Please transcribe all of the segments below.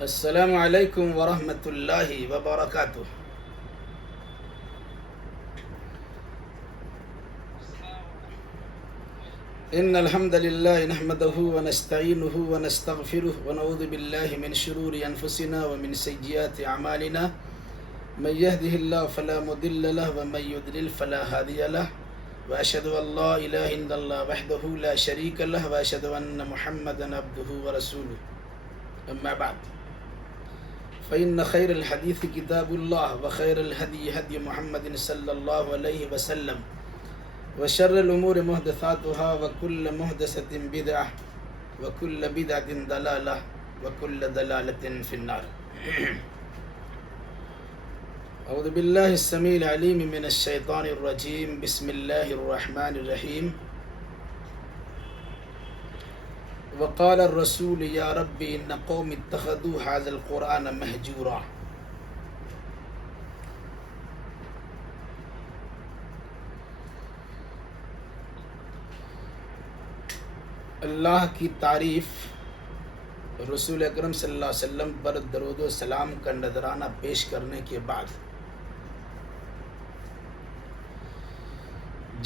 السلام علیکم ورحمۃ اللہ وبرکاتہ۔ ان الحمد للہ نحمده ونستعینه ونستغفره ونعوذ باللہ من شرور انفسنا ومن سیئات اعمالنا من يهده الله فلا مضل له ومن يضلل فلا هادي له واشهد ان لا اله الا الله وحده لا شريك له واشهد ان محمدا عبده ورسوله اما بعد فإن خير الحديث كتاب الله وخير الهدي هدي محمد صلى الله عليه وسلم وشر الأمور محدثاتها وكل محدثة بدعة وكل بدعة ضلالة وكل ضلالة في النار۔ أعوذ بالله السميع العليم من الشيطان الرجيم، بسم الله الرحمن الرحيم۔ وقال الرسول يا رب إن قوم اتخذوا هذا القرآن مهجورا۔ اللہ کی تعریف، رسول اکرم صلی اللہ علیہ وسلم پر درود و سلام کا نذرانہ پیش کرنے کے بعد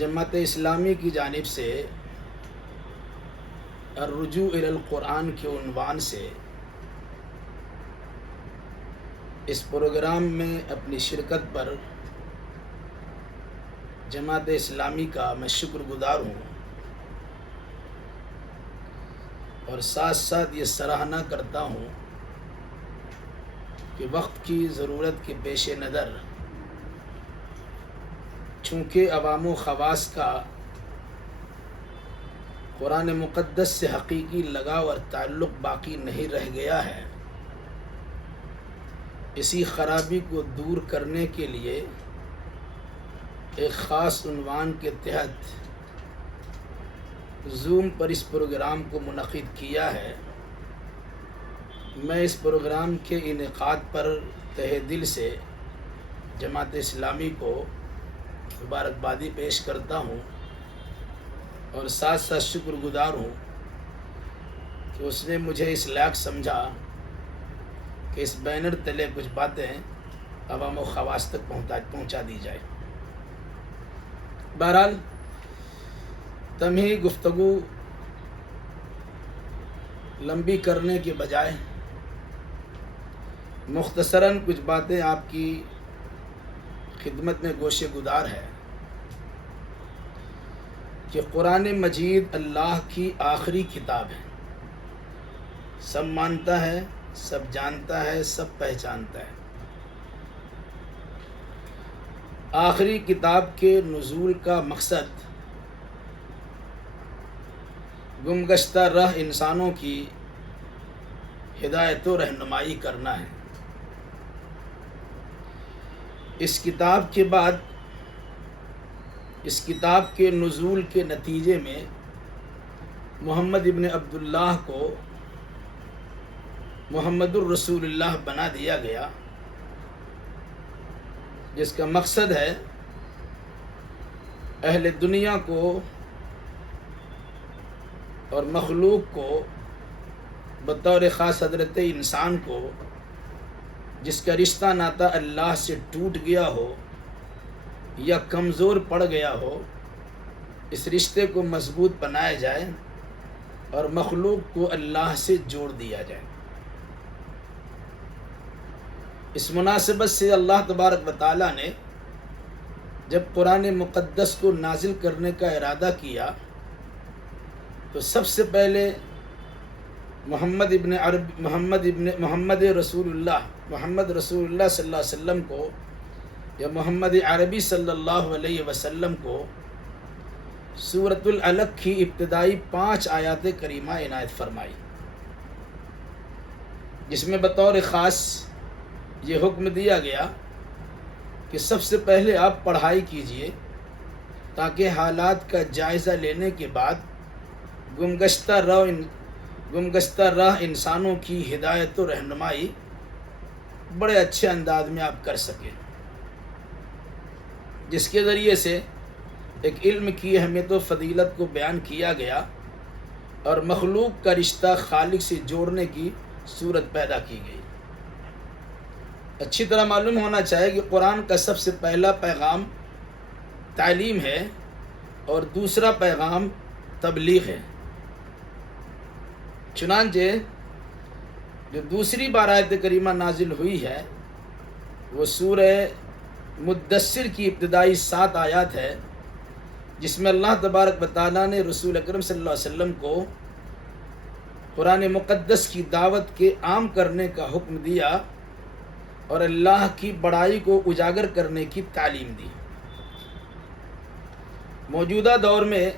جماعت اسلامی کی جانب سے الرجوع الی القرآن کے عنوان سے اس پروگرام میں اپنی شرکت پر جماعت اسلامی کا میں شکر گزار ہوں، اور ساتھ ساتھ یہ سراہنا کرتا ہوں کہ وقت کی ضرورت کے پیش نظر چونکہ عوام و خواص کا قرآن مقدس سے حقیقی لگاؤ اور تعلق باقی نہیں رہ گیا ہے، اسی خرابی کو دور کرنے کے لیے ایک خاص عنوان کے تحت زوم پر اس پروگرام کو منعقد کیا ہے۔ میں اس پروگرام کے انعقاد پر تہہ دل سے جماعت اسلامی کو مبارکبادی پیش کرتا ہوں، اور ساتھ ساتھ شکر گزار ہوں کہ اس نے مجھے اس لائق سمجھا کہ اس بینر تلے کچھ باتیں عوام و خواص تک پہنچا دی جائے۔ بہرحال تمہیں گفتگو لمبی کرنے کے بجائے مختصراً کچھ باتیں آپ کی خدمت میں گوشے گزار ہے کہ قرآن مجید اللہ کی آخری کتاب ہے، سب مانتا ہے، سب جانتا ہے، سب پہچانتا ہے۔ آخری کتاب کے نزول کا مقصد گمگشتہ راہ انسانوں کی ہدایت و رہنمائی کرنا ہے۔ اس کتاب کے بعد، اس کتاب کے نزول کے نتیجے میں محمد ابن عبداللہ کو محمد الرسول اللہ بنا دیا گیا، جس کا مقصد ہے اہل دنیا کو اور مخلوق کو بطور خاص حضرت انسان کو جس کا رشتہ ناتا اللہ سے ٹوٹ گیا ہو یا کمزور پڑ گیا ہو، اس رشتے کو مضبوط بنایا جائے اور مخلوق کو اللہ سے جوڑ دیا جائے۔ اس مناسبت سے اللہ تبارک و تعالیٰ نے جب قرآن مقدس کو نازل کرنے کا ارادہ کیا تو سب سے پہلے محمد رسول اللہ صلی اللہ علیہ وسلم کو یا محمد عربی صلی اللہ علیہ وسلم کو سورۃ العلق کی ابتدائی 5 آیات کریمہ عنایت فرمائی، جس میں بطور خاص یہ حکم دیا گیا کہ سب سے پہلے آپ پڑھائی کیجئے تاکہ حالات کا جائزہ لینے کے بعد گمگشتہ راہ انسانوں کی ہدایت و رہنمائی بڑے اچھے انداز میں آپ کر سکیں، جس کے ذریعے سے ایک علم کی اہمیت و فضیلت کو بیان کیا گیا اور مخلوق کا رشتہ خالق سے جوڑنے کی صورت پیدا کی گئی۔ اچھی طرح معلوم ہونا چاہیے کہ قرآن کا سب سے پہلا پیغام تعلیم ہے اور دوسرا پیغام تبلیغ ہے۔ چنانچہ جو دوسری بار آیت کریمہ نازل ہوئی ہے وہ سورہ مدثر کی ابتدائی 7 آیات ہے، جس میں اللہ تبارک و تعالیٰ نے رسول اکرم صلی اللہ علیہ وسلم کو قرآن مقدس کی دعوت کے عام کرنے کا حکم دیا اور اللہ کی بڑائی کو اجاگر کرنے کی تعلیم دی۔ موجودہ دور میں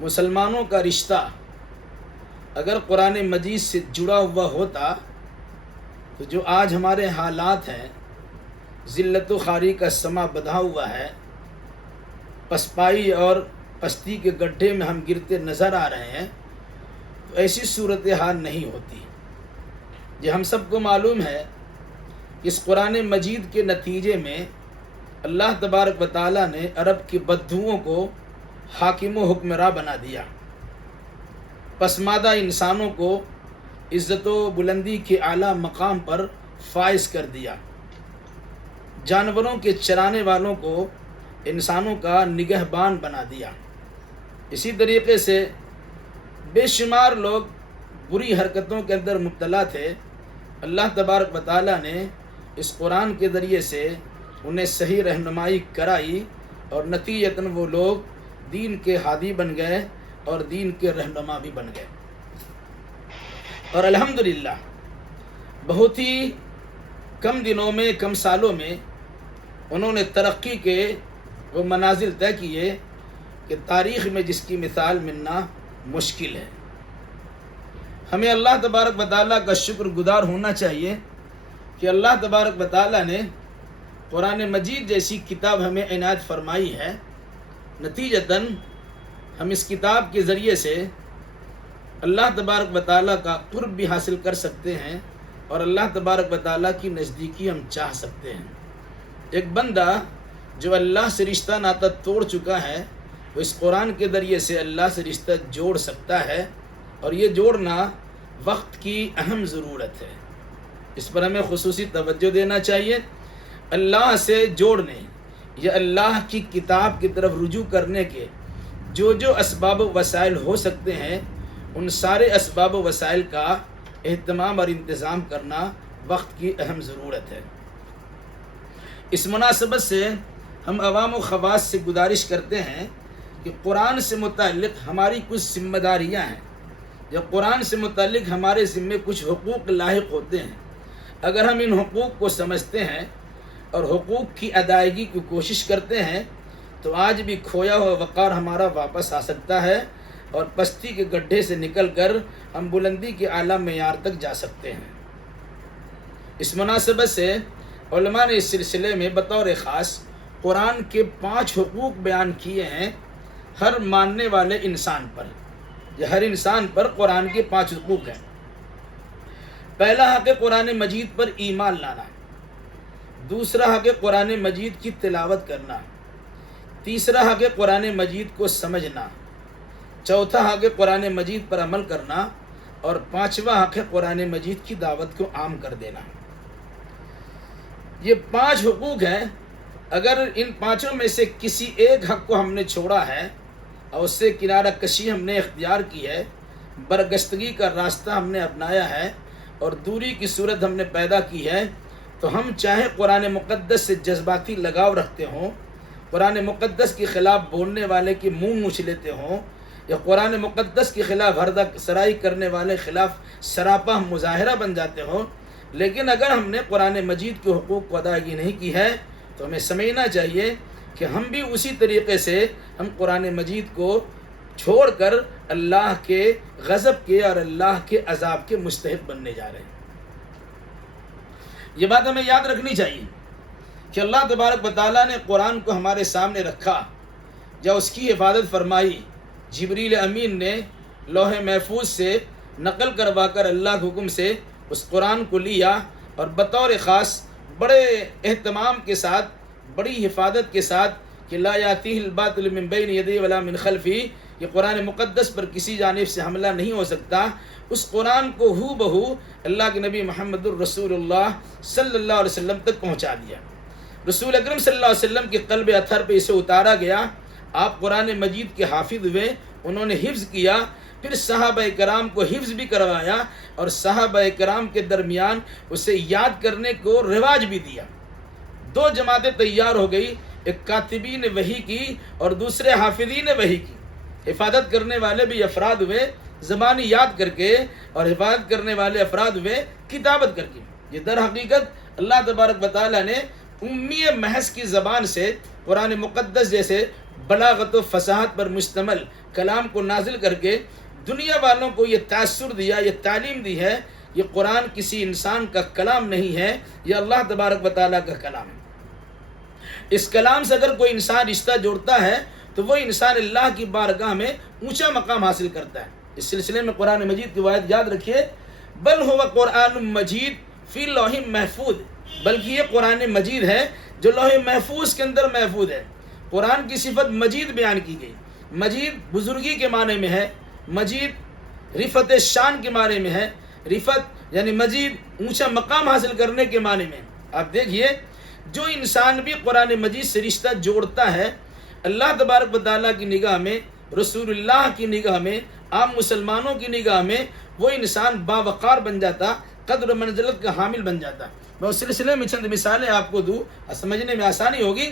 مسلمانوں کا رشتہ اگر قرآن مجید سے جڑا ہوا ہوتا تو جو آج ہمارے حالات ہیں، ذلت و خواری کا سما بدھا ہوا ہے، پسپائی اور پستی کے گڈھے میں ہم گرتے نظر آ رہے ہیں، تو ایسی صورتحال نہیں ہوتی۔ یہ ہم سب کو معلوم ہے کہ اس قرآن مجید کے نتیجے میں اللہ تبارک و تعالیٰ نے عرب کی بدھوؤں کو حاکم و حکمراں بنا دیا، پسماندہ انسانوں کو عزت و بلندی کے اعلیٰ مقام پر فائز کر دیا، جانوروں کے چرانے والوں کو انسانوں کا نگہبان بنا دیا۔ اسی طریقے سے بے شمار لوگ بری حرکتوں کے اندر مبتلا تھے، اللہ تبارک و تعالیٰ نے اس قرآن کے ذریعے سے انہیں صحیح رہنمائی کرائی اور نتیجتاً وہ لوگ دین کے ہادی بن گئے اور دین کے رہنما بھی بن گئے، اور الحمدللہ بہت ہی کم دنوں میں، کم سالوں میں انہوں نے ترقی کے وہ منازل طے کیے کہ تاریخ میں جس کی مثال ملنا مشکل ہے۔ ہمیں اللہ تبارک و تعالیٰ کا شکر گزار ہونا چاہیے کہ اللہ تبارک و تعالیٰ نے قرآن مجید جیسی کتاب ہمیں عنایت فرمائی ہے۔ نتیجتاً ہم اس کتاب کے ذریعے سے اللہ تبارک و تعالیٰ کا قرب بھی حاصل کر سکتے ہیں اور اللہ تبارک و تعالیٰ کی نزدیکی ہم چاہ سکتے ہیں۔ ایک بندہ جو اللہ سے رشتہ ناتا توڑ چکا ہے، وہ اس قرآن کے ذریعے سے اللہ سے رشتہ جوڑ سکتا ہے، اور یہ جوڑنا وقت کی اہم ضرورت ہے۔ اس پر ہمیں خصوصی توجہ دینا چاہیے۔ اللہ سے جوڑنے یا اللہ کی کتاب کی طرف رجوع کرنے کے جو اسباب و وسائل ہو سکتے ہیں، ان سارے اسباب و وسائل کا اہتمام اور انتظام کرنا وقت کی اہم ضرورت ہے۔ اس مناسبت سے ہم عوام و خواص سے گزارش کرتے ہیں کہ قرآن سے متعلق ہماری کچھ ذمہ داریاں ہیں، یا قرآن سے متعلق ہمارے ذمے کچھ حقوق لاحق ہوتے ہیں۔ اگر ہم ان حقوق کو سمجھتے ہیں اور حقوق کی ادائیگی کی کوشش کرتے ہیں تو آج بھی کھویا ہوا وقار ہمارا واپس آ سکتا ہے، اور پستی کے گڈھے سے نکل کر ہم بلندی کے اعلیٰ معیار تک جا سکتے ہیں۔ اس مناسبت سے علماء نے اس سلسلے میں بطور خاص قرآن کے 5 حقوق بیان کیے ہیں ہر ماننے والے انسان پر، یا ہر انسان پر قرآن کے 5 حقوق ہیں۔ پہلا حق قرآن مجید پر ایمان لانا، دوسرا حق قرآن مجید کی تلاوت کرنا، تیسرا حق قرآن مجید کو سمجھنا، چوتھا حق قرآن مجید پر عمل کرنا، اور 5واں حق قرآن مجید کی دعوت کو عام کر دینا۔ یہ 5 حقوق ہیں۔ اگر ان 5 میں سے کسی ایک حق کو ہم نے چھوڑا ہے اور اس سے کنارہ کشی ہم نے اختیار کی ہے، برگشتگی کا راستہ ہم نے اپنایا ہے اور دوری کی صورت ہم نے پیدا کی ہے، تو ہم چاہے قرآن مقدس سے جذباتی لگاؤ رکھتے ہوں، قرآن مقدس کے خلاف بولنے والے کے منہ نوچ لیتے ہوں، یا قرآن مقدس کے خلاف ہردہ سرائی کرنے والے خلاف سراپا مظاہرہ بن جاتے ہوں، لیکن اگر ہم نے قرآن مجید کے حقوق کو ادائیگی نہیں کی ہے تو ہمیں سمجھنا چاہیے کہ ہم بھی اسی طریقے سے ہم قرآن مجید کو چھوڑ کر اللہ کے غضب کے اور اللہ کے عذاب کے مستحق بننے جا رہے ہیں۔ یہ بات ہمیں یاد رکھنی چاہیے کہ اللہ تبارک و تعالیٰ نے قرآن کو ہمارے سامنے رکھا، جب اس کی حفاظت فرمائی، جبریل امین نے لوح محفوظ سے نقل کروا کر اللہ کے حکم سے اس قرآن کو لیا، اور بطور خاص بڑے اہتمام کے ساتھ، بڑی حفاظت کے ساتھ کہ لا یاتیہ الباطل من بین یدیہ ولا من خلفہ، کہ قرآن مقدس پر کسی جانب سے حملہ نہیں ہو سکتا، اس قرآن کو ہو بہو اللہ کے نبی محمد الرسول اللہ صلی اللہ علیہ وسلم تک پہنچا دیا۔ رسول اکرم صلی اللہ علیہ وسلم کے قلب اطہر پہ اسے اتارا گیا، آپ قرآن مجید کے حافظ ہوئے، انہوں نے حفظ کیا، پھر صحابہ کرام کو حفظ بھی کروایا اور صحابہ کرام کے درمیان اسے یاد کرنے کو رواج بھی دیا۔ دو جماعتیں تیار ہو گئی، ایک کاتبین وحی کی اور دوسرے حافظین وحی کی۔ حفاظت کرنے والے بھی افراد ہوئے زبانی یاد کر کے، اور حفاظت کرنے والے افراد ہوئے کتابت کر کے۔ یہ در حقیقت اللہ تبارک و تعالیٰ نے امی محض کی زبان سے قرآن مقدس جیسے بلاغت و فصاحت پر مشتمل کلام کو نازل کر کے دنیا والوں کو یہ تاثر دیا، یہ تعلیم دی ہے، یہ قرآن کسی انسان کا کلام نہیں ہے، یہ اللہ تبارک و تعالیٰ کا کلام ہے۔ اس کلام سے اگر کوئی انسان رشتہ جوڑتا ہے تو وہ انسان اللہ کی بارگاہ میں اونچا مقام حاصل کرتا ہے۔ اس سلسلے میں قرآن مجید کی آیت یاد رکھیے، بل ہوا قرآن مجید فی لوح محفوظ، بلکہ یہ قرآن مجید ہے جو لوح محفوظ کے اندر محفوظ ہے۔ قرآن کی صفت مجید بیان کی گئی۔ مجید بزرگی کے معنی میں ہے، مجید رفت شان کے معنی میں ہے، رفت یعنی مجید اونچا مقام حاصل کرنے کے معنی میں۔ آپ دیکھیے، جو انسان بھی قرآن مجید سے رشتہ جوڑتا ہے، اللہ تبارک و تعالیٰ کی نگاہ میں، رسول اللہ کی نگاہ میں، عام مسلمانوں کی نگاہ میں وہ انسان باوقار بن جاتا، قدر و منزلت کا حامل بن جاتا۔ میں اس سلسلے میں چند مثالیں آپ کو دوں، سمجھنے میں آسانی ہوگی۔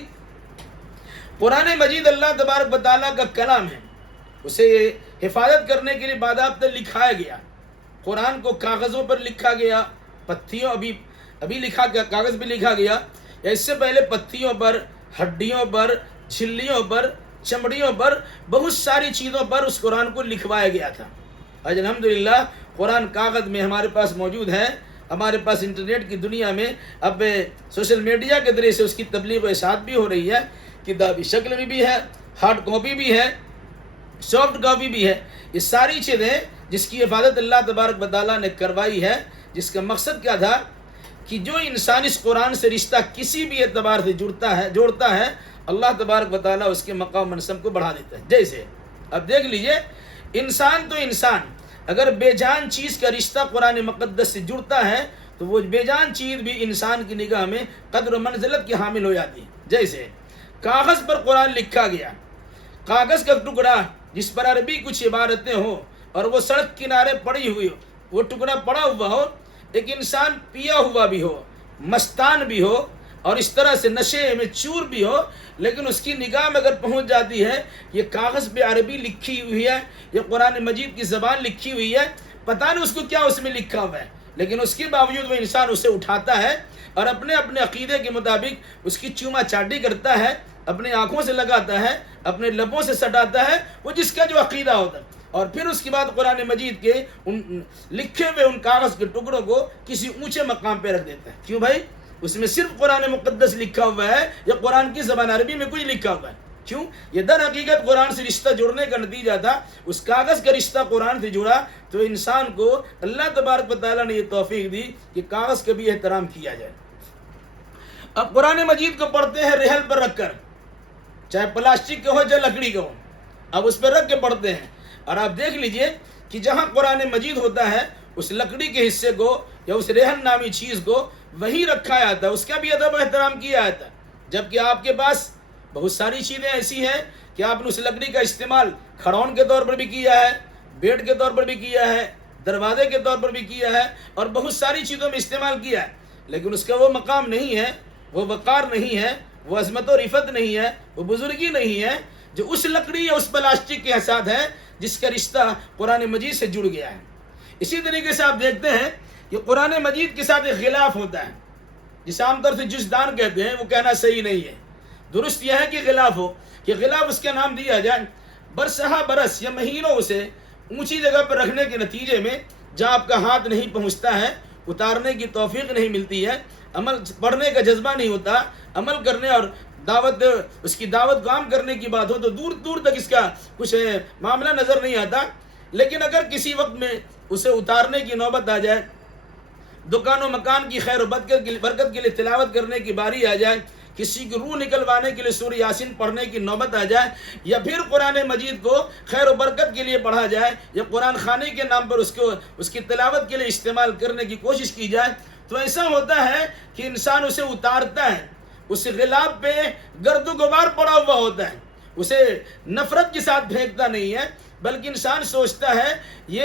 قرآن مجید اللہ تبارک و تعالیٰ کا کلام ہے، اسے حفاظت کرنے کے لیے باضابطہ لکھایا گیا۔ قرآن کو کاغذوں پر لکھا گیا، پتھیوں ابھی لکھا گیا، کاغذ بھی لکھا گیا، یا اس سے پہلے پتھیوں پر، ہڈیوں پر، جھلیوں پر، چمڑیوں پر، بہت ساری چیزوں پر اس قرآن کو لکھوایا گیا تھا۔ آج الحمدللہ قرآن کاغذ میں ہمارے پاس موجود ہے، ہمارے پاس انٹرنیٹ کی دنیا میں اب سوشل میڈیا کے ذریعے سے اس کی تبلیغ و اشاعت بھی ہو رہی ہے، کتابی شکل میں بھی ہے، ہارڈ کاپی بھی ہے، سافٹ کاپی بھی ہے۔ یہ ساری چیزیں جس کی حفاظت اللہ تبارک و تعالیٰ نے کروائی ہے، جس کا مقصد کیا تھا کہ جو انسان اس قرآن سے رشتہ کسی بھی اعتبار سے جوڑتا ہے، اللہ تبارک و تعالیٰ اس کے مقام منصب کو بڑھا دیتا ہے۔ جیسے اب دیکھ لیجئے، انسان تو انسان اگر بے جان چیز کا رشتہ قرآن مقدس سے جڑتا ہے تو وہ بے جان چیز بھی انسان کی نگاہ میں قدر و منزلت کی حامل ہو جاتی ہے۔ جیسے کاغذ پر قرآن لکھا گیا، کاغذ کا ٹکڑا جس پر عربی کچھ عبارتیں ہوں اور وہ سڑک کنارے پڑی ہوئی ہو، وہ ٹکڑا پڑا ہوا ہو، ایک انسان پیا ہوا بھی ہو، مستان بھی ہو اور اس طرح سے نشے میں چور بھی ہو، لیکن اس کی نگاہ میں اگر پہنچ جاتی ہے یہ کاغذ پہ عربی لکھی ہوئی ہے، یہ قرآن مجید کی زبان لکھی ہوئی ہے، پتہ نہیں اس کو کیا اس میں لکھا ہوا ہے، لیکن اس کے باوجود وہ انسان اسے اٹھاتا ہے اور اپنے عقیدے کے مطابق اس کی چوما چاٹی کرتا ہے، اپنے آنکھوں سے لگاتا ہے، اپنے لبوں سے سٹاتا ہے، وہ جس کا جو عقیدہ ہوتا ہے، اور پھر اس کے بعد قرآن مجید کے ان لکھے ہوئے ان کاغذ کے ٹکڑوں کو کسی اونچے مقام پہ رکھ دیتا ہے۔ کیوں بھائی؟ اس میں صرف قرآن مقدس لکھا ہوا ہے یا قرآن کی زبان عربی میں کچھ لکھا ہوا ہے؟ کیوں؟ یہ در حقیقت قرآن سے رشتہ جوڑنے کا نتیجہ تھا۔ اس کاغذ کا رشتہ قرآن سے جڑا تو انسان کو اللہ تبارک و تعالیٰ نے یہ توفیق دی کہ کاغذ کا بھی احترام کیا جائے۔ اب قرآن مجید کو پڑھتے ہیں رحل پر رکھ کر، چاہے پلاسٹک کا ہو یا لکڑی کا ہو، اب اس پہ رکھ کے پڑھتے ہیں، اور آپ دیکھ لیجئے کہ جہاں قرآن مجید ہوتا ہے اس لکڑی کے حصے کو یا اس رحل نامی چیز کو وہی رکھا جاتا ہے، اس کا بھی ادب و احترام کیا جاتا ہے۔ جبکہ آپ کے پاس بہت ساری چیزیں ایسی ہیں کہ آپ نے اس لکڑی کا استعمال کھڑون کے طور پر بھی کیا ہے، بیڈ کے طور پر بھی کیا ہے، دروازے کے طور پر بھی کیا ہے، اور بہت ساری چیزوں میں استعمال کیا ہے، لیکن اس کا وہ مقام نہیں ہے، وہ وقار نہیں ہے، وہ عظمت و رفت نہیں ہے، وہ بزرگی نہیں ہے جو اس لکڑی یا اس پلاسٹک کے ساتھ ہے جس کا رشتہ قرآن مجید سے جڑ گیا ہے۔ اسی طریقے سے آپ دیکھتے ہیں کہ قرآن مجید کے ساتھ ایک غلاف ہوتا ہے جسے عام طور سے جزدان کہتے ہیں، وہ کہنا صحیح نہیں ہے، درست یہ ہے کہ غلاف ہو، کہ غلاف اس کا نام دیا جائے برسہ برس یا مہینوں سے اونچی جگہ پر رکھنے کے نتیجے میں جہاں آپ کا ہاتھ نہیں پہنچتا ہے، اتارنے کی توفیق نہیں ملتی ہے، عمل پڑھنے کا جذبہ نہیں ہوتا، عمل کرنے اور اس کی دعوت کو عام کرنے کی بات ہو تو دور دور تک اس کا کچھ معاملہ نظر نہیں آتا۔ لیکن اگر کسی وقت میں اسے اتارنے کی نوبت آ جائے، دکان و مکان کی خیر و برکت کے لیے تلاوت کرنے کی باری آ جائے، کسی کی روح نکلوانے کے لیے سورہ یاسین پڑھنے کی نوبت آ جائے، یا پھر قرآن مجید کو خیر و برکت کے لیے پڑھا جائے، یا قرآن خوانی کے نام پر اس کی تلاوت کے لیے استعمال کرنے کی کوشش کی جائے، تو ایسا ہوتا ہے کہ انسان اسے اتارتا ہے، اس غلاف پہ گرد و غبار پڑا ہوا ہوتا ہے، اسے نفرت کے ساتھ پھینکتا نہیں ہے، بلکہ انسان سوچتا ہے یہ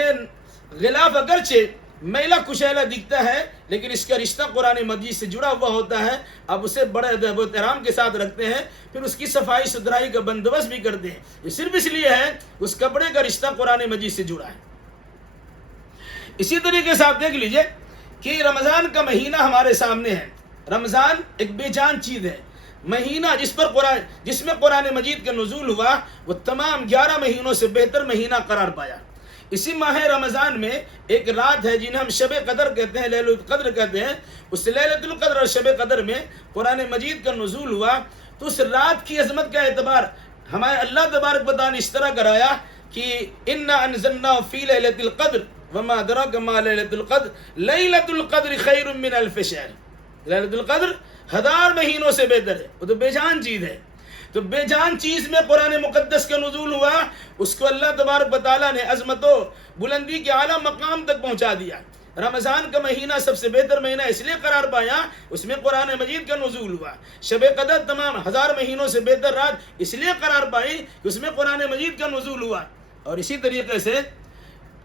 غلاف اگرچہ میلا کچیلا دکھتا ہے لیکن اس کا رشتہ قرآن مجید سے جڑا ہوا ہوتا ہے، اب اسے بڑے ادب و احترام کے ساتھ رکھتے ہیں، پھر اس کی صفائی ستھرائی کا بندوبست بھی کرتے ہیں، یہ صرف اس لیے ہے اس کپڑے کا رشتہ قرآن مجید سے جڑا ہے۔ اسی طریقے سے آپ دیکھ لیجئے کہ رمضان کا مہینہ ہمارے سامنے ہے۔ رمضان ایک بے جان چیز ہے، مہینہ جس میں قرآن مجید کا نزول ہوا وہ تمام 11 مہینوں سے بہتر مہینہ قرار پایا۔ اسی ماہ رمضان میں ایک رات ہے جنہیں ہم شب قدر کہتے ہیں، لیلۃ القدر کہتے ہیں، اس لیلۃ القدر اور شب قدر میں قرآن مجید کا نزول ہوا، تو اس رات کی عظمت کا اعتبار ہمارے اللہ تبارک و تعالیٰ نے اس طرح کرایا کہ انا انزلناہ فی لیلۃ القدر وما ادراک ما لیلۃ القدر لیلۃ القدر خیر من الف شہر۔ لیلۃ القدر 1000 مہینوں سے بہتر ہے، وہ تو بے جان چیز ہے۔ تو بے جان چیز میں قرآن مقدس کا نزول ہوا، اس کو اللہ تبارک و تعالیٰ نے عظمت و بلندی کے اعلیٰ مقام تک پہنچا دیا۔ رمضان کا مہینہ سب سے بہتر مہینہ اس لیے قرار پایا، اس میں قرآن مجید کا نزول ہوا۔ شب قدر تمام 1000 مہینوں سے بہتر رات اس لیے قرار پائی کہ اس میں قرآن مجید کا نزول ہوا۔ اور اسی طریقے سے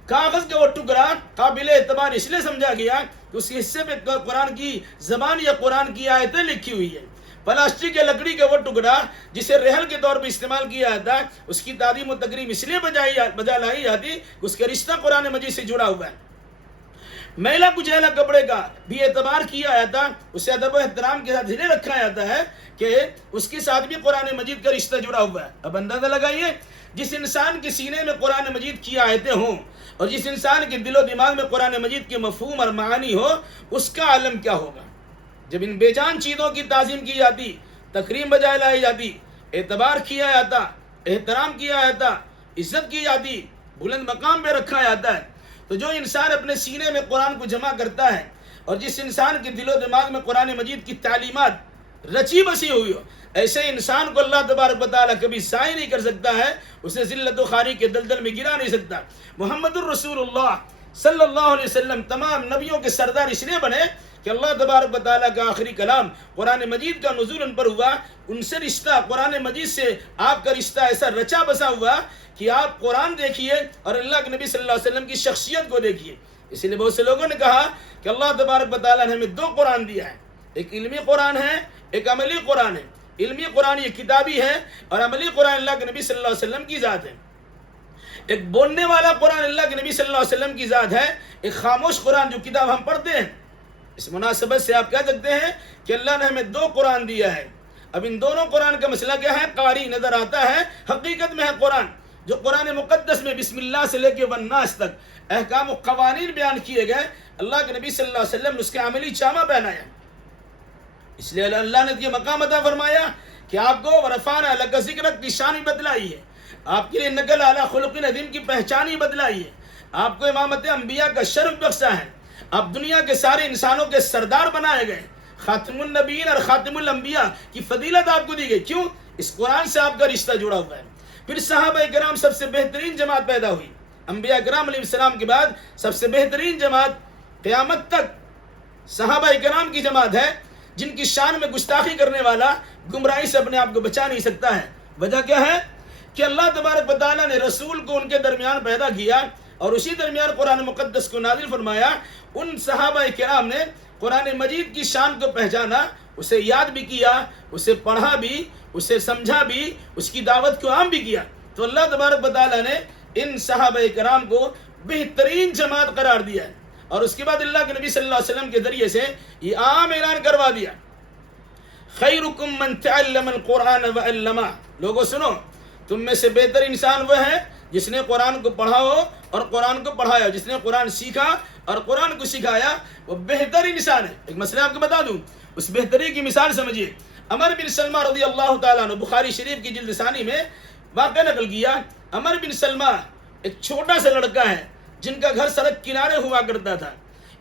کاغذ کا وہ ٹکڑا قابل اعتبار اس لیے سمجھا گیا کہ اس حصے پہ قرآن کی زبان یا قرآن کی آیتیں لکھی ہوئی ہیں۔ پلاسٹک یا لکڑی کا وہ ٹکڑا جسے رحل کے طور پہ استعمال کیا جاتا ہے، اس کی تعظیم و تکریم اس لیے بجا لائی جاتی کہ اس کا رشتہ قرآن مجید سے جڑا ہوا ہے۔ میلا کچیلا کپڑے کا بھی اعتبار کیا جاتا، اسے ادب و احترام کے ساتھ اس لیے رکھا جاتا ہے کہ اس کے ساتھ بھی قرآن مجید کا رشتہ جڑا ہوا ہے۔ اب اندازہ لگائیے، جس انسان کے سینے میں قرآن مجید کی آیتیں ہوں اور جس انسان کے دل و دماغ میں قرآن مجید کے مفہوم اور معانی ہو، اس کا عالم کیا ہوگا۔ جب ان بے جان چیزوں کی تعظیم کی جاتی، تکریم بجائے لائی جاتی، اعتبار کیا جاتا، احترام کیا جاتا، عزت کی جاتی، بلند مقام پہ رکھا جاتا ہے، تو جو انسان اپنے سینے میں قرآن کو جمع کرتا ہے اور جس انسان کے دل و دماغ میں قرآن مجید کی تعلیمات رچی بسی ہوئی ہو، ایسے انسان کو اللہ تبارک و تعالیٰ کبھی سائے نہیں کر سکتا ہے، اسے ذلت و خواری کے دلدل میں گرا نہیں سکتا۔ محمد الرسول اللہ صلی اللہ علیہ وسلم تمام نبیوں کے سردار اس لیے بنے کہ اللہ تبارک و تعالیٰ کا آخری کلام قرآن مجید کا نزول ان پر ہوا، ان سے رشتہ قرآن مجید سے آپ کا رشتہ ایسا رچا بسا ہوا کہ آپ قرآن دیکھیے اور اللہ کے نبی صلی اللہ علیہ وسلم کی شخصیت کو دیکھیے۔ اسی لیے بہت سے لوگوں نے کہا کہ اللہ تبارک و تعالیٰ نے ہمیں 2 قرآن دیا ہے، ایک علمی قرآن ہے، ایک عملی قرآن ہے۔ علمی قرآن یہ کتابی ہے اور عملی قرآن اللہ کے نبی صلی اللہ علیہ وسلم کی ذات ہے۔ ایک بولنے والا قرآن اللہ کے نبی صلی اللہ علیہ وسلم کی ذات ہے، ایک خاموش قرآن جو کتاب ہم پڑھتے ہیں۔ اس مناسبت سے آپ کہہ سکتے ہیں کہ اللہ نے ہمیں 2 قرآن دیا ہے۔ اب ان دونوں قرآن کا مسئلہ کیا ہے؟ قاری نظر آتا ہے، حقیقت میں ہے قرآن جو قرآن مقدس میں بسم اللہ سے لے کے والناس تک احکام و قوانین بیان کیے گئے، اللہ کے نبی صلی اللہ علیہ وسلم نے اس کے عملی چامہ پہنایا۔ اس لیے اللہ نے یہ مقام عطا فرمایا کہ آپ کو ورفعنا لک ذکرک کی شان بتلائی ہے، آپ کے لیے نقل اعلیٰ خلق عظیم کی پہچان ہی بتلائی ہے، آپ کو امامت انبیاء کا شرف بخشا ہے، آپ دنیا کے سارے انسانوں کے سردار بنائے گئے، خاتم النبیین اور خاتم الانبیاء کی فضیلت آپ کو دی گئی۔ کیوں؟ اس قرآن سے آپ کا رشتہ جڑا ہوا ہے۔ پھر صحابہ کرام سب سے بہترین جماعت پیدا ہوئی، انبیاء کرام علیہ السلام کے بعد سب سے بہترین جماعت قیامت تک صحابہ کرام کی جماعت ہے، جن کی شان میں گستاخی کرنے والا گمراہی سے اپنے آپ کو بچا نہیں سکتا ہے۔ وجہ کیا ہے؟ کہ اللہ تبارک و تعالیٰ نے رسول کو ان کے درمیان پیدا کیا اور اسی درمیان قرآن مقدس کو نازل فرمایا۔ ان صحابہ کرام نے قرآن مجید کی شان کو پہچانا، اسے یاد بھی کیا، اسے پڑھا بھی، اسے سمجھا بھی، اس کی دعوت کو عام بھی کیا۔ تو اللہ تبارک و تعالیٰ نے ان صحابہ کرام کو بہترین جماعت قرار دیا ہے، اور اس کے بعد اللہ کے نبی صلی اللہ علیہ وسلم کے ذریعے سے یہ عام اعلان کروا دیا، خیرکم من تعلم القرآن وعلمہ۔ لوگوں سنو، تم میں سے بہتر انسان وہ ہے جس نے قرآن کو پڑھا ہو اور قرآن کو پڑھایا، جس نے قرآن سیکھا اور قرآن کو سکھایا، وہ بہتر انسان ہے۔ ایک مسئلہ آپ کو بتا دوں، اس بہتری کی مثال سمجھیے۔ عمر بن سلمہ رضی اللہ تعالیٰ عنہ بخاری شریف کی جلد ثانی میں واقعہ نقل کیا۔ عمر بن سلمہ ایک چھوٹا سا لڑکا ہے جن کا گھر سڑک کنارے ہوا کرتا تھا۔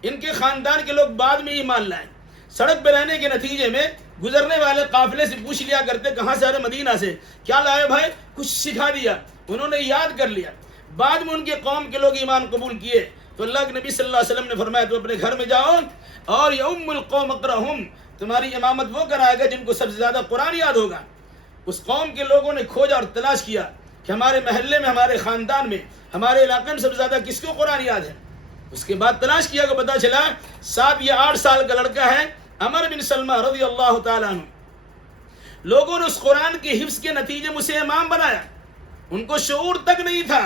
ان کے خاندان کے لوگ بعد میں ایمان لائے۔ سڑک پہ رہنے کے نتیجے میں گزرنے والے قافلے سے پوچھ لیا کرتے کہاں سے؟ ارے مدینہ سے. کیا لائے بھائی؟ کچھ سکھا دیا. انہوں نے یاد کر لیا. بعد میں ان کے قوم کے لوگ ایمان قبول کیے تو اللہ کے نبی صلی اللہ علیہ وسلم نے فرمایا تو اپنے گھر میں جاؤ اور یوم القوم اقرأہم، تمہاری امامت وہ کرائے گا جن کو سب سے زیادہ قرآن یاد ہوگا. اس قوم کے لوگوں نے کھوجا اور تلاش کیا کہ ہمارے محلے میں، ہمارے خاندان میں، ہمارے علاقے میں سب سے زیادہ کس کو قرآن یاد ہے. اس کے بعد تلاش کیا کہ پتا چلا 7 یا 8 سال کا لڑکا ہے عمر بن سلمہ رضی اللہ تعالیٰ عنہ. لوگوں نے اس قرآن کے حفظ کے نتیجے میں اسے امام بنایا. ان کو شعور تک نہیں تھا،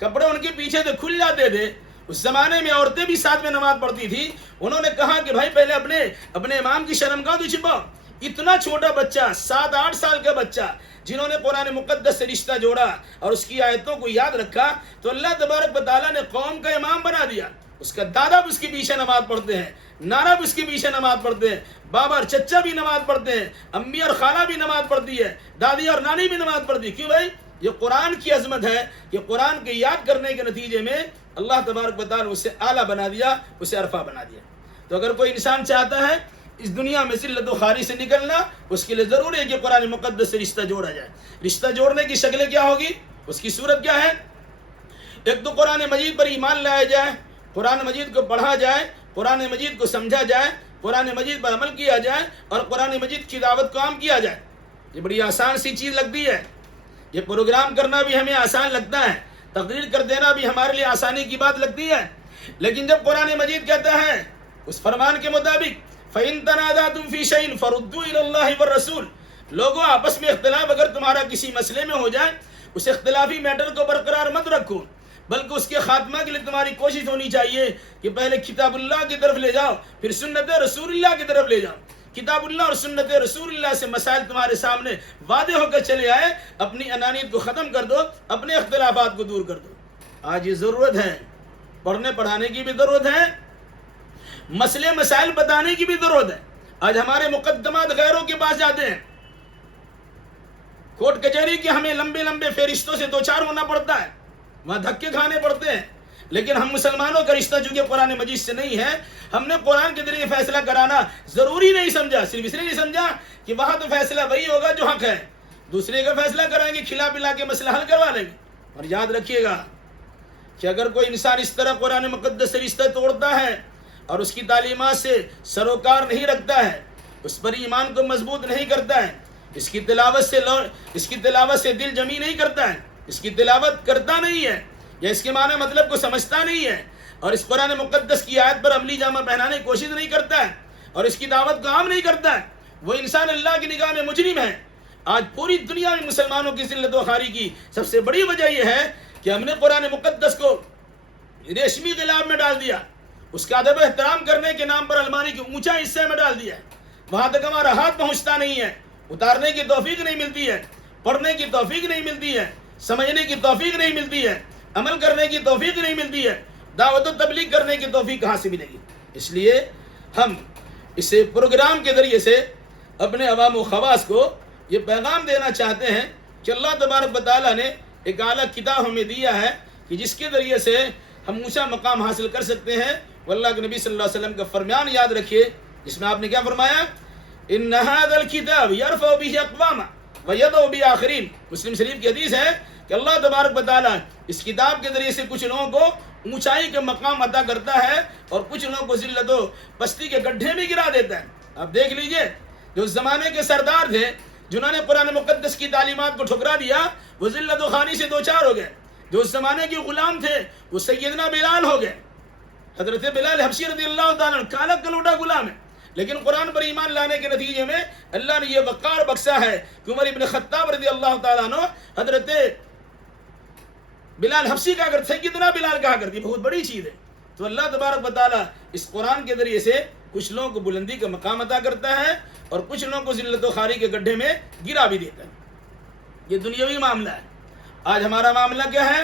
کپڑے ان کے پیچھے سے کھل جاتے تھے. اس زمانے میں عورتیں بھی ساتھ میں نماز پڑھتی تھی. انہوں نے کہا کہ بھائی پہلے اپنے امام کی شرمگاہ تو چھپاؤ. اتنا چھوٹا بچہ، 7-8 سال کا بچہ، جنہوں نے قرآن مقدس سے رشتہ جوڑا اور اس کی آیتوں کو یاد رکھا تو اللہ تبارک و تعالیٰ نے قوم کا امام بنا دیا. اس کا دادا بھی اس کے پیچھے نماز پڑھتے ہیں، نانا بھی اس کے پیچھے نماز پڑھتے ہیں، بابا اور چچا بھی نماز پڑھتے ہیں، امی اور خالہ بھی نماز پڑھتی ہے، دادی اور نانی بھی نماز پڑھتی ہے. کیوں بھائی؟ یہ قرآن کی عظمت ہے. یہ قرآن کے یاد کرنے کے نتیجے میں اللہ تبارک و تعالیٰ اسے اعلیٰ بنا دیا، اسے عرفہ بنا دیا. تو اگر کوئی انسان چاہتا ہے اس دنیا میں ذلت و خواری سے نکلنا، اس کے لیے ضروری ہے کہ قرآن مقدس سے رشتہ جوڑا جائے. رشتہ جوڑنے کی شکلیں کیا ہوگی؟ اس کی صورت کیا ہے؟ ایک تو قرآن مجید پر ایمان لایا جائے، قرآن مجید کو پڑھا جائے، قرآن مجید کو سمجھا جائے، قرآن مجید پر عمل کیا جائے اور قرآن مجید کی دعوت کو عام کیا جائے. یہ بڑی آسان سی چیز لگتی ہے. یہ پروگرام کرنا بھی ہمیں آسان لگتا ہے، تقریر کر دینا بھی ہمارے لیے آسانی کی بات لگتی ہے. لیکن جب قرآن مجید کہتا ہے اس فرمان کے مطابق فَإِن تَنَازَعْتُمْ فِي شَيْءٍ فَرُدُّوهُ إِلَى اللَّهِ وَالرَّسُولِ، لوگوں آپس میں اختلاف اگر تمہارا کسی مسئلے میں ہو جائے، اس اختلافی میٹر کو برقرار مت رکھو، بلکہ اس کے خاتمہ کے لیے تمہاری کوشش ہونی چاہیے کہ پہلے کتاب اللہ کی طرف لے جاؤ، پھر سنت رسول اللہ کی طرف لے جاؤ. کتاب اللہ اور سنت رسول اللہ سے مسائل تمہارے سامنے واضح ہو کر چلے آئے. اپنی انانیت کو ختم کر دو، اپنے اختلافات کو دور کر دو. آج یہ ضرورت ہے، پڑھنے پڑھانے کی بھی ضرورت ہے، مسئلے مسائل بتانے کی بھی ضرورت ہے. آج ہمارے مقدمات غیروں کے پاس جاتے ہیں، کورٹ کچہری کے ہمیں لمبے لمبے فہرستوں سے دوچار ہونا پڑتا ہے، وہاں دھکے کھانے پڑتے ہیں. لیکن ہم مسلمانوں کا رشتہ چونکہ قرآن مجید سے نہیں ہے، ہم نے قرآن کے ذریعے فیصلہ کرانا ضروری نہیں سمجھا. صرف اس لیے نہیں سمجھا کہ وہاں تو فیصلہ وہی ہوگا جو حق ہے، دوسرے کا فیصلہ کرائیں گے، کھلا پلا کے مسئلہ حل کروا لیں گے. اور یاد رکھیے گا کہ اگر کوئی انسان اس طرح قرآن مقدس سے رشتہ توڑتا ہے اور اس کی تعلیمات سے سروکار نہیں رکھتا ہے، اس پر ایمان کو مضبوط نہیں کرتا ہے، اس کی تلاوت سے دل جمی نہیں کرتا ہے، اس کی تلاوت کرتا نہیں ہے یا اس کے معنی مطلب کو سمجھتا نہیں ہے اور اس قرآن مقدس کی آیت پر عملی جامہ پہنانے کی کوشش نہیں کرتا ہے اور اس کی دعوت کو عام نہیں کرتا ہے، وہ انسان اللہ کی نگاہ میں مجرم ہے. آج پوری دنیا میں مسلمانوں کی ذلت و خواری کی سب سے بڑی وجہ یہ ہے کہ ہم نے قرآن مقدس کو ریشمی غلاف میں ڈال دیا، اس کا ادب احترام کرنے کے نام پر الماری کے اونچا حصے میں ڈال دیا. وہاں تک ہمارا ہاتھ پہنچتا نہیں ہے، اتارنے کی توفیق نہیں ملتی ہے، پڑھنے کی توفیق نہیں ملتی ہے، سمجھنے کی توفیق نہیں ملتی ہے، عمل کرنے کی توفیق نہیں ملتی ہے. دعوت و تبلیغ کرنے کی توفیق کہاں سے ملے گی؟ اس لیے ہم اس پروگرام کے ذریعے سے اپنے عوام و خواص کو یہ پیغام دینا چاہتے ہیں کہ اللہ تبارک و تعالیٰ نے ایک اعلیٰ کتاب ہمیں دیا ہے کہ جس کے ذریعے سے ہم اونچا مقام حاصل کر سکتے ہیں. واللہ کے نبی صلی اللہ علیہ وسلم کا فرمان یاد رکھیے جس میں آپ نے کیا فرمایا؟ ان هذا الكتاب يرفع به اقواما ويضع به آخرین. مسلم شریف کی حدیث ہے کہ اللہ تبارک و تعالیٰ اس کتاب کے ذریعے سے کچھ لوگوں کو اونچائی کا مقام عطا کرتا ہے اور کچھ لوگوں کو ذلت و پستی کے گڈھے میں گرا دیتا ہے. اب دیکھ لیجئے جو اس زمانے کے سردار تھے جنہوں نے قرآن مقدس کی تعلیمات کو ٹھکرا دیا، وہ ذلت و خواری سے دوچار ہو گئے. جو اس زمانے کے غلام تھے وہ سیدنا بلال ہو گئے. حضرت بلال حبشی رضی اللہ تعالیٰ عنہ کالا کلوٹا غلام ہے، لیکن قرآن پر ایمان لانے کے نتیجے میں اللہ نے یہ وقار بخشا ہے کہ عمر ابن خطاب رضی اللہ تعالیٰ عنہ حضرت بلال حبشی کہا کرتے، کتنا بلال کہا کرتی، بہت بڑی چیز ہے. تو اللہ تبارک و تعالیٰ اس قرآن کے ذریعے سے کچھ لوگوں کو بلندی کا مقام عطا کرتا ہے اور کچھ لوگوں کو ذلت و خواری کے گڈھے میں گرا بھی دیتا ہے. یہ دنیاوی معاملہ ہے. آج ہمارا معاملہ کیا ہے؟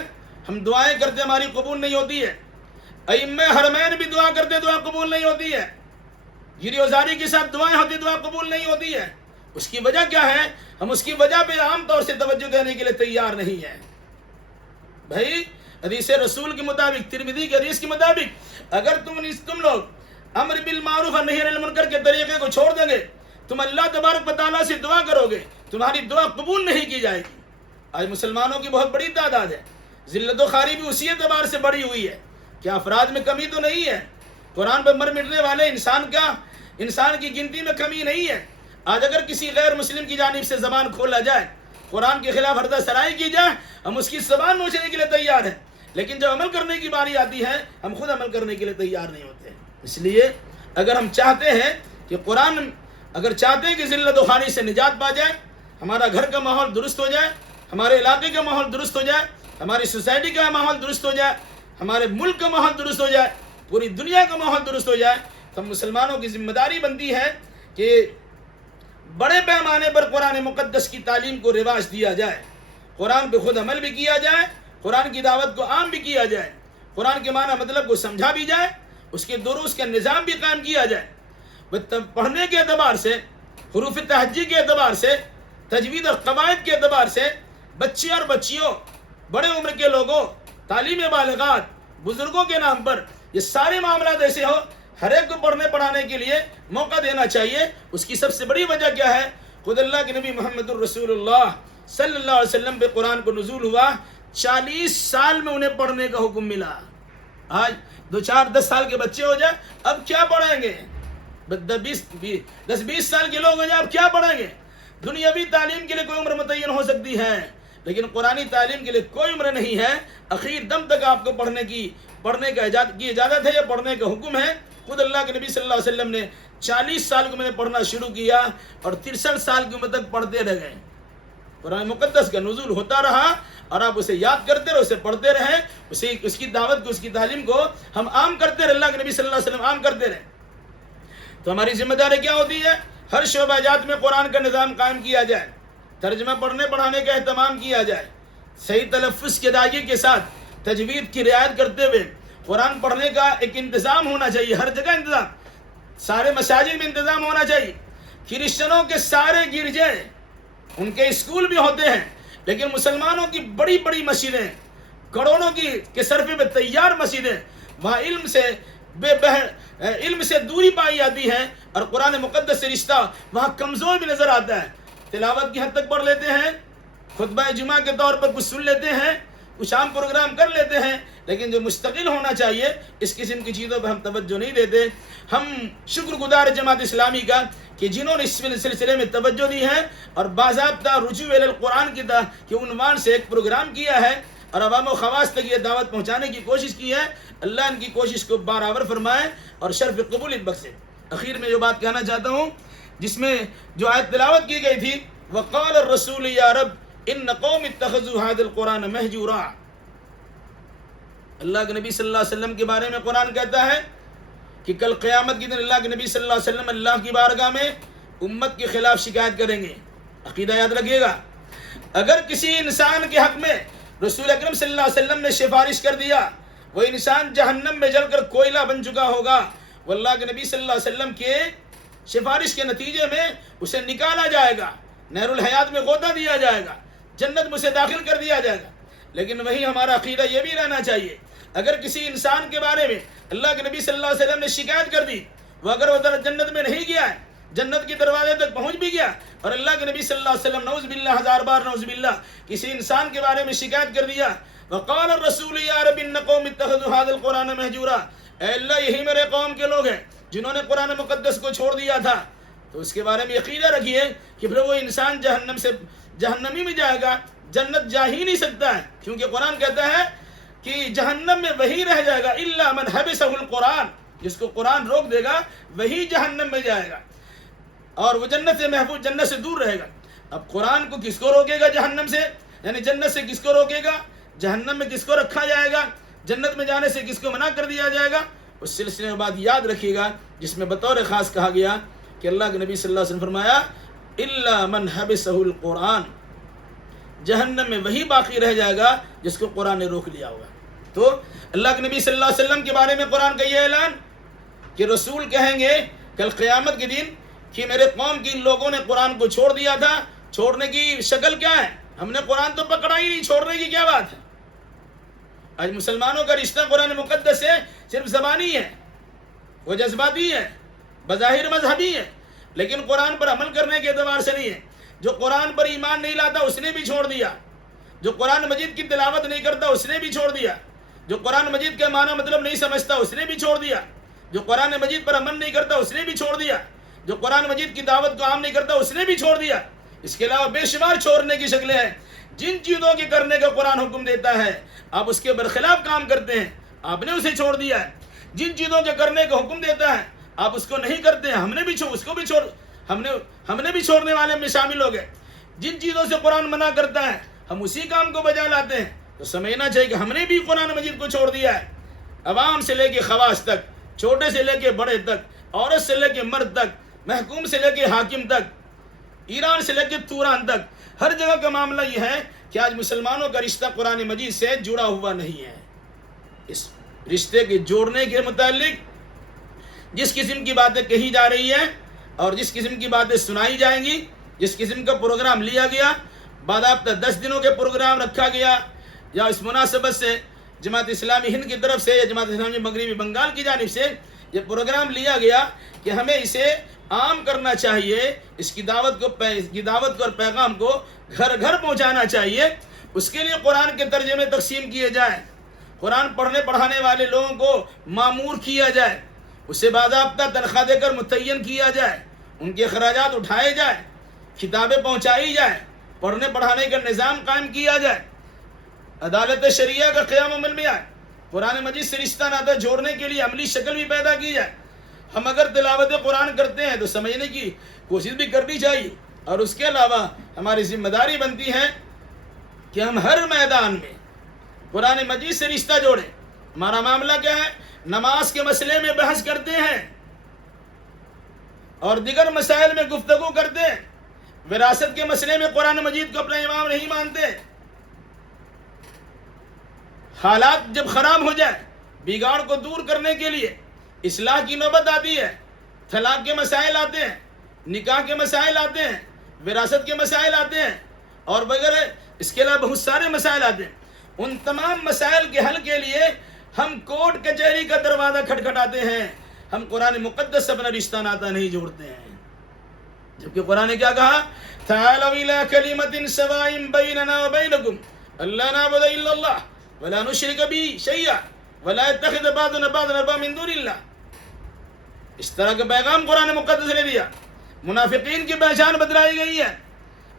ہم دعائیں کرتے ہماری قبول نہیں ہوتی ہے، ائمہ حرمین بھی دعا کرتے دعا قبول نہیں ہوتی ہے، گیری وزاری کے ساتھ دعائیں ہوتی دعا قبول نہیں ہوتی ہے. اس کی وجہ کیا ہے؟ ہم اس کی وجہ پہ عام طور سے توجہ دینے کے لیے تیار نہیں ہیں. بھائی حدیث رسول کے مطابق، ترمذی کی حدیث کے مطابق، اگر تم لوگ امر بالمعروف اور نہی عن المنکر کے طریقے کو چھوڑ دیں گے تم اللہ تبارک و تعالیٰ سے دعا کرو گے، تمہاری دعا قبول نہیں کی جائے گی۔ آج مسلمانوں کی بہت بڑی تعداد ہے، ذلت و خواری بھی اسی اعتبار سے بڑی ہوئی ہے کہ افراد میں کمی تو نہیں ہے، قرآن پر مر مٹنے والے انسان کی گنتی میں کمی نہیں ہے۔ آج اگر کسی غیر مسلم کی جانب سے زبان کھولا جائے، قرآن کے خلاف ہردہ سرائی کی جائے، ہم اس کی زبان نوچنے کے لیے تیار ہیں، لیکن جب عمل کرنے کی باری آتی ہے ہم خود عمل کرنے کے لیے تیار نہیں ہوتے۔ اس لیے اگر ہم چاہتے ہیں کہ چاہتے ہیں کہ ذلت و خواری سے نجات پا جائے، ہمارا گھر کا ماحول درست ہو جائے، ہمارے علاقے کا ماحول درست ہو جائے، ہماری سوسائٹی کا ماحول درست ہو جائے، ہمارے ملک کا ماحول درست ہو جائے، پوری دنیا کا ماحول درست ہو جائے، تو مسلمانوں کی ذمہ داری بنتی ہے کہ بڑے پیمانے پر قرآن مقدس کی تعلیم کو رواج دیا جائے، قرآن پہ خود عمل بھی کیا جائے، قرآن کی دعوت کو عام بھی کیا جائے، قرآن کے معنی مطلب کو سمجھا بھی جائے، اس کے دروس کا نظام بھی قائم کیا جائے۔ پڑھنے کے اعتبار سے، حروف تہجی کے اعتبار سے، تجوید اور قواعد کے اعتبار سے، بچے اور بچیوں، بڑے عمر کے لوگوں، تعلیم بالغات، بزرگوں کے نام پر یہ سارے معاملات ایسے ہو، ہر ایک کو پڑھنے پڑھانے کے لیے موقع دینا چاہیے۔ اس کی سب سے بڑی وجہ کیا ہے؟ خود اللہ کے نبی محمد الرسول اللہ صلی اللہ علیہ وسلم پہ قرآن کو نزول ہوا، 40 سال میں انہیں پڑھنے کا حکم ملا۔ آج 10 سال کے بچے ہو جائے اب کیا پڑھیں گے؟ 10-20 سال کے لوگ ہو جائے اب کیا پڑھیں گے؟ دنیاوی تعلیم کے لیے کوئی عمر متعین ہو سکتی ہے، لیکن قرآنی تعلیم کے لیے کوئی عمر نہیں ہے۔ اخیر دم تک آپ کو پڑھنے کی اجازت ہے، یا پڑھنے کا حکم ہے۔ خود اللہ کے نبی صلی اللہ علیہ وسلم نے 40 سال کی عمر میں پڑھنا شروع کیا اور 63 سال کی عمر تک پڑھتے رہ گئے۔ قرآن مقدس کا نزول ہوتا رہا اور آپ اسے یاد کرتے رہے، اسے پڑھتے رہے، اس کی دعوت کو، اس کی تعلیم کو ہم عام کرتے رہے، اللہ کے نبی صلی اللہ علیہ وسلم عام کرتے رہے۔ تو ہماری ذمہ داری کیا ہوتی ہے؟ ہر شعبہ جات میں قرآن کا نظام قائم کیا جائے، ترجمہ پڑھنے پڑھانے کا اہتمام کیا جائے، صحیح تلفظ کی ادائیگی کے ساتھ تجوید کی رعایت کرتے ہوئے قرآن پڑھنے کا ایک انتظام ہونا چاہیے، ہر جگہ انتظام، سارے مساجد میں انتظام ہونا چاہیے۔ کرسچنوں کے سارے گرجے، ان کے اسکول بھی ہوتے ہیں، لیکن مسلمانوں کی بڑی بڑی مسجدیں، کروڑوں کے صرفے پہ تیار مسجدیں، وہاں علم سے دوری پائی جاتی ہے اور قرآن مقدس سے رشتہ وہاں کمزور بھی نظر آتا ہے۔ تلاوت کی حد تک پڑھ لیتے ہیں، خطبہ جمعہ کے طور پر کچھ سن لیتے ہیں، کچھ عام پروگرام کر لیتے ہیں، لیکن جو مستقل ہونا چاہیے اس قسم کی چیزوں پہ ہم توجہ نہیں دیتے۔ ہم شکر گزار جماعت اسلامی کا کہ جنہوں نے اس سلسلے میں توجہ دی ہے اور باضابطہ رجوع الی القرآن کے عنوان سے ایک پروگرام کیا ہے اور عوام و خواص تک یہ دعوت پہنچانے کی کوشش کی ہے۔ اللہ ان کی کوشش کو برابر فرمائے اور شرف قبولیت بخشے۔ اخیر میں جو بات کہنا چاہتا ہوں، جس میں جو آیت تلاوت کی گئی تھی، وقال الرسول یا رب ان قوم اتخذوا هذا القرآن مہجورا، اللہ کے نبی صلی اللہ علیہ وسلم کے بارے میں قرآن کہتا ہے کہ کل قیامت کے دن اللہ کے نبی صلی اللہ علیہ وسلم اللہ کی بارگاہ میں امت کے خلاف شکایت کریں گے۔ عقیدہ یاد رکھیے گا، اگر کسی انسان کے حق میں رسول اکرم صلی اللہ علیہ وسلم نے سفارش کر دیا، وہ انسان جہنم میں جل کر کوئلہ بن چکا ہوگا۔ وہ اللہ کے نبی صلی اللہ علیہ وسلم کے سفارش کے نتیجے میں اسے نکالا جائے گا، نہر الحیات میں غوطہ دیا جائے گا، جنت میں اسے داخل کر دیا جائے گا۔ لیکن وہی ہمارا عقیدہ یہ بھی رہنا چاہیے، اگر کسی انسان کے بارے میں اللہ کے نبی صلی اللہ علیہ وسلم نے شکایت کر دی، وہ اگر وہ جنت میں نہیں گیا ہے، جنت کے دروازے تک پہنچ بھی گیا اور اللہ کے نبی صلی اللہ علیہ وسلم نعوذ باللہ، 1000 بار نعوذ باللہ، کسی انسان کے بارے میں شکایت کر دیا، وقال الرسول یا رب ان قوم اتخذوا هذا القرآن مہجورا، اے اللہ یہی میرے قوم کے لوگ ہیں جنہوں نے قرآن مقدس کو چھوڑ دیا تھا، تو اس کے بارے میں عقیدہ رکھیے کہ پھر وہ انسان جہنمی میں جائے گا، جنت جا ہی نہیں سکتا ہے، کیونکہ قرآن کہتا ہے کہ جہنم میں وہی رہ جائے گا، الا من حبسہ القرآن، جس کو قرآن روک دے گا وہی جہنم میں جائے گا اور وہ جنت سے محفوظ، جنت سے دور رہے گا۔ اب قرآن کو کس کو روکے گا جہنم سے؟ یعنی جنت سے کس کو روکے گا، جہنم میں کس کو رکھا جائے گا، جنت میں جانے سے کس کو منع کر دیا جائے گا؟ اس سلسلے میں بات یاد رکھیے گا، جس میں بطور خاص کہا گیا کہ اللہ کے نبی صلی اللہ علیہ وسلم فرمایا الا من حبسہ القرآن، جہنم میں وہی باقی رہ جائے گا جس کو قرآن نے روک لیا ہوگا۔ تو اللہ کے نبی صلی اللہ علیہ وسلم کے بارے میں قرآن کا یہ اعلان کہ رسول کہیں گے کل قیامت کے دن کہ میرے قوم کے ان لوگوں نے قرآن کو چھوڑ دیا تھا، چھوڑنے کی شکل کیا ہے؟ ہم نے قرآن تو پکڑا ہی نہیں، چھوڑنے کی کیا بات ہے؟ آج مسلمانوں کا رشتہ قرآن مقدس سے صرف زبانی ہے، وہ جذباتی ہے، بظاہر مذہبی ہے، لیکن قرآن پر عمل کرنے کے اعتبار سے نہیں ہے. جو قرآن پر ایمان نہیں لاتا اس نے بھی چھوڑ دیا. جو قرآن مجید کی تلاوت نہیں کرتا اس نے بھی چھوڑ دیا. جو قرآن مجید کا معنی مطلب نہیں سمجھتا اس نے بھی چھوڑ دیا. جو قرآن مجید پر عمل نہیں کرتا اس نے بھی چھوڑ دیا. جو قرآن مجید کی دعوت کو عام نہیں کرتا اس نے بھی چھوڑ دیا. اس کے علاوہ بے شمار چھوڑنے کی شکلیں ہیں. جن چیزوں کے کرنے کا قرآن حکم دیتا ہے آپ اس کے برخلاف کام کرتے ہیں, آپ نے اسے چھوڑ دیا ہے. جن چیزوں کے کرنے کا حکم دیتا ہے آپ اس کو نہیں کرتے ہیں, ہم نے بھی چھوڑنے والے میں شامل ہو گئے. جن چیزوں سے قرآن منع کرتا ہے ہم اسی کام کو بجا لاتے ہیں. تو سمجھنا چاہیے کہ ہم نے بھی قرآن مجید کو چھوڑ دیا ہے. عوام سے لے کے خواص تک, چھوٹے سے لے کے بڑے تک, عورت سے لے کے مرد تک, محکوم سے لے کے حاکم تک, ایران سے لے کے توران تک, ہر جگہ کا معاملہ یہ ہے کہ آج مسلمانوں کا رشتہ قرآن مجید سے جڑا ہوا نہیں ہے. اس رشتے کے جوڑنے کے متعلق جس قسم کی باتیں کہی جا رہی ہیں اور جس قسم کی باتیں سنائی جائیں گی, جس قسم کا پروگرام لیا گیا, باضابطہ 10 دنوں کے پروگرام رکھا گیا, یا اس مناسبت سے جماعت اسلامی ہند کی طرف سے یا جماعت اسلامی مغربی بنگال کی جانب سے یہ پروگرام لیا گیا کہ ہمیں اسے عام کرنا چاہیے, اس کی دعوت کو اور پیغام کو گھر گھر پہنچانا چاہیے. اس کے لیے قرآن کے ترجمے تقسیم کیے جائیں, قرآن پڑھنے پڑھانے والے لوگوں کو مامور کیا جائے, اسے باضابطہ تنخواہ دے کر متعین کیا جائے, ان کے اخراجات اٹھائے جائیں, کتابیں پہنچائی جائیں, پڑھنے پڑھانے کا نظام قائم کیا جائے, عدالت شریعہ کا قیام عمل میں آئے, قرآن مجید سے رشتہ ناطہ جوڑنے کے لیے عملی شکل بھی پیدا کی جائے. ہم اگر تلاوت قرآن کرتے ہیں تو سمجھنے کی کوشش بھی کرنی چاہیے, اور اس کے علاوہ ہماری ذمہ داری بنتی ہے کہ ہم ہر میدان میں قرآن مجید سے رشتہ جوڑیں. ہمارا معاملہ کیا ہے؟ نماز کے مسئلے میں بحث کرتے ہیں اور دیگر مسائل میں گفتگو کرتے ہیں. وراثت کے مسئلے میں قرآن مجید کو اپنا امام نہیں مانتے. حالات جب خراب ہو جائے, بگاڑ کو دور کرنے کے لیے اصلاح کی نوبت آتی ہے, طلاق کے مسائل آتے ہیں, نکاح کے مسائل آتے ہیں, وراثت کے مسائل آتے ہیں, اور وغیرہ اس کے علاوہ بہت سارے مسائل آتے ہیں. ان تمام مسائل کے حل کے لیے ہم کورٹ کچہری کا دروازہ کھٹکھٹاتے ہیں, ہم قرآن مقدس سے اپنا رشتہ ناطہ نہیں جوڑتے ہیں. جبکہ قرآن نے کیا کہا؟ تعالوا الى کلمۃ سواء بیننا وبینکم الا نعبد الا اللہ ولا نشرک به شیئا ولا يتخذ بعضنا بعضا اربابا من دون اللہ. اس طرح کا پیغام قرآن مقدس نے دیا. منافقین کی پہچان بتلائی گئی ہے.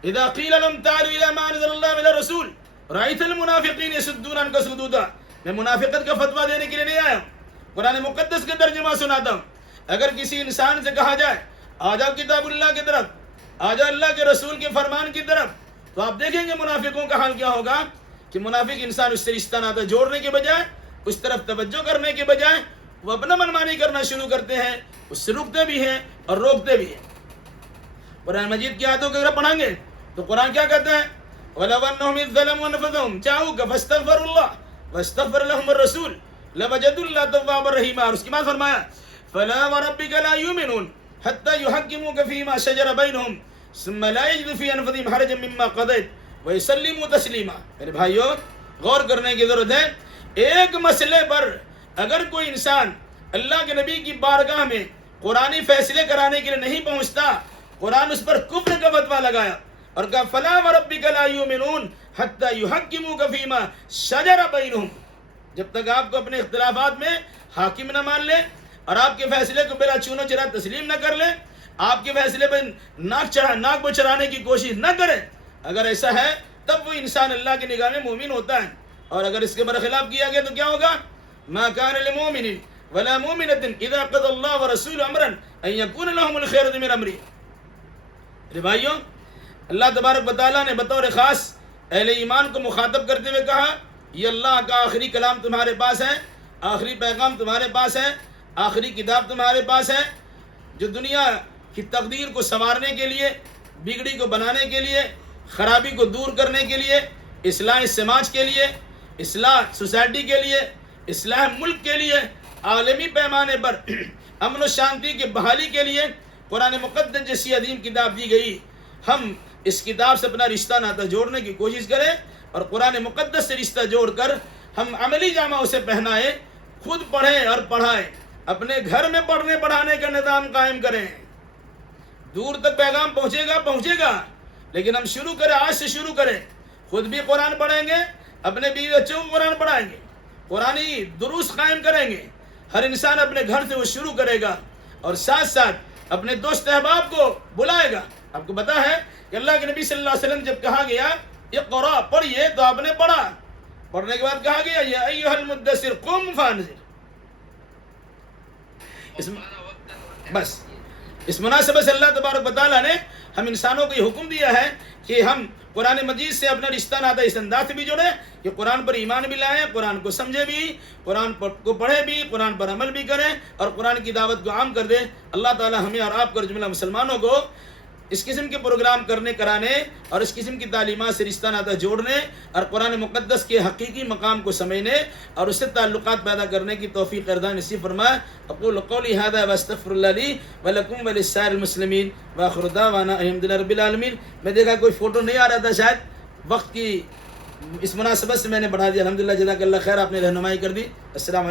اذا قیل لهم تعالوا الى ما انزل الله الى الرسول رأيت المنافقین يصدون عنك صدودا. میں منافقت کا فتویٰ دینے کے لیے نہیں آیا ہوں, قرآن مقدس کا ترجمہ سناتا ہوں. اگر کسی انسان سے کہا جائے آ جاؤ کتاب اللہ کی طرف, آ جاؤ اللہ کے رسول کے فرمان کی طرف, تو آپ دیکھیں گے منافقوں کا حال کیا ہوگا کہ منافق انسان اس سے رشتہ ناطہ جوڑنے کے بجائے, اس طرف توجہ کرنے کے بجائے وہ اپنا منمانی کرنا شروع کرتے ہیں, اس سے رکتے بھی ہیں اور روکتے بھی ہیں. قرآن مجید کی آیتوں کو اگر پڑھیں گے تو قرآن کیا کہتا ہے؟ وَلَوْ أَنَّهُمْ إِذْ ظَلَمُوا أَنفُسَهُمْ جَاءُوكَ فَاسْتَغْفَرُوا اللَّهَ وَاسْتَغْفَرَ لَهُمُ الرَّسُولُ لَوَجَدُوا اللَّهَ تَوَّابًا رَحِيمًا. اور اس کے بعد فرمایا فَلَا وَرَبِّكَ لَا يُؤْمِنُونَ حَتَّى يُحَكِّمُوكَ فِيمَا شَجَرَ بَيْنَهُمْ ثُمَّ لَا يَجِدُوا فِي أَنفُسِهِمْ حَرَجًا مِّمَّا قَضَيْتَ وَيُسَلِّمُوا تَسْلِيمًا. میرے بھائیو, غور کرنے کی ضرورت ہے. ایک مسئلے پر اگر کوئی انسان اللہ کے نبی کی بارگاہ میں قرآنی فیصلے کرانے کے لیے نہیں پہنچتا, قرآن اس پر کفر کا فتویٰ لگایا اور کہا فلا وربک لا یؤمنون حتی یحکموک فیما شجر بینہم. جب تک آپ کو اپنے اختلافات میں حاکم نہ مان لے اور آپ کے فیصلے کو بلا چونو چرا تسلیم نہ کر لے, آپ کے فیصلے پہ ناک کو چرانے کی کوشش نہ کرے, اگر ایسا ہے تب وہ انسان اللہ کی نگاہ میں مومن ہوتا ہے. اور اگر اس کے برخلاف کیا گیا تو کیا ہوگا؟ ما کان للمؤمن ولا مؤمنۃ اذا قضى الله ورسوله امرا ان يكون لهم الخيرة من امرهم. میرے بھائیوں, اللہ تبارک و تعالیٰ نے بطور خاص اہل ایمان کو مخاطب کرتے ہوئے کہا یہ اللہ کا آخری کلام تمہارے پاس ہے, آخری پیغام تمہارے پاس ہے, آخری کتاب تمہارے پاس ہے, جو دنیا کی تقدیر کو سنوارنے کے لیے, بگڑی کو بنانے کے لیے, خرابی کو دور کرنے کے لیے, اصلاح سماج کے لیے, اصلاح سوسائٹی کے لیے, اصلاح ملک کے لیے, عالمی پیمانے پر امن و شانتی کی بحالی کے لیے قرآن مقدس جیسی عظیم کتاب دی گئی. ہم اس کتاب سے اپنا رشتہ ناطہ جوڑنے کی کوشش کریں اور قرآن مقدس سے رشتہ جوڑ کر ہم عملی جامہ اسے پہنائیں, خود پڑھیں اور پڑھائیں, اپنے گھر میں پڑھنے پڑھانے کا نظام قائم کریں. دور تک پیغام پہنچے گا، لیکن ہم شروع کریں، آج سے شروع کریں، خود بھی قرآن پڑھیں گے، اپنے بیوی بچوں کو قرآن پڑھائیں گے، قرآنی دروس قائم کریں گے، ہر انسان اپنے گھر سے وہ شروع کرے گا، اور ساتھ ساتھ اپنے دوست احباب کو بلائے گا۔ آپ کو پتا ہے کہ اللہ کے نبی صلی اللہ علیہ وسلم جب کہا گیا اقرا پڑھیے تو آپ نے پڑھا، پڑھنے کے بعد کہا گیا یا ایھا المدثر قم فانذر۔ بس اس مناسبت سے اللہ تبارک و تعالیٰ نے ہم انسانوں کو یہ حکم دیا ہے کہ ہم قرآن مجید سے اپنا رشتہ ناتا اس انداز سے بھی جڑے کہ قرآن پر ایمان بھی لائیں، قرآن کو سمجھے بھی، قرآن کو پڑھے بھی، قرآن پر عمل بھی کریں اور قرآن کی دعوت کو عام کر دیں۔ اللہ تعالیٰ ہمیں اور آپ کو جملہ مسلمانوں کو اس قسم کے پروگرام کرانے اور اس قسم کی تعلیمات سے رشتہ ناتا جوڑنے اور قرآن مقدس کے حقیقی مقام کو سمجھنے اور اس سے تعلقات پیدا کرنے کی توفیق عطا نصیب فرمائے۔ اقول قولی ھذا واستغفر اللہ لی ولکم ولسائر المسلمین وآخر دعوانا الحمد للہ رب العالمین۔ میں دیکھا کوئی فوٹو نہیں آ رہا تھا، شاید وقت کی اس مناسبت سے میں نے بڑھا دیا۔ الحمدللہ، جزاک اللہ خیر، آپ نے رہنمائی کر دی۔ السلام علیکم۔